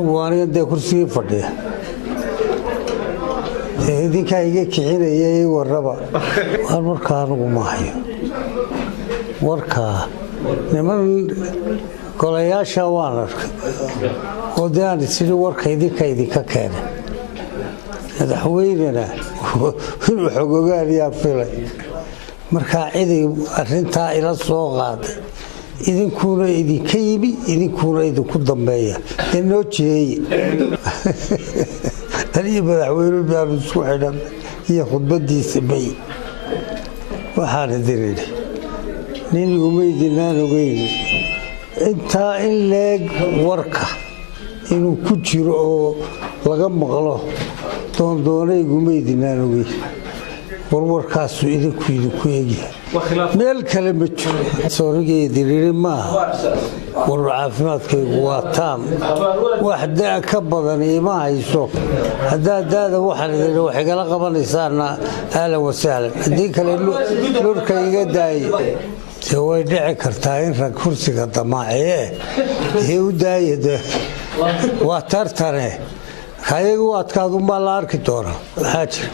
aniga dee kursigii fadhiya idinkaa iga kicinaya warraba waan warkaa anigu ma hayo warkaa niman golayaasha waan arkay oo dee aan isiri warka idinka keenay madaxweynena inuu xogogaaniyaa filay markaa ciday arrintaa ila soo qaaday idinkuna idinka yimi idinkuna idinku dambeeya dee noo jeeye aniyo madaxweyne baanu isku xidhan iyo khudbadiisa may waxaan idin idhi nin umaydinaan ogeyn intaa in leeg warka inuu ku jiro oo laga maqlo doondoonaygumaydinaan ogeyn warwarkaasu idinku egyahay meel kale ma jiro soorigeediriiri maaha war caafimaadkaygu waa taam wax daa ka badan ima hayso haddaa daada waxaan idin wax igala qabanaysaana ahlan wasahlan haddii kale lurka iga daaye dee way dhici kartaa in rag kursiga damaaciye dee u daaya de waa tartane kayagu adkaadunbaa la arki doonaa maxaa jira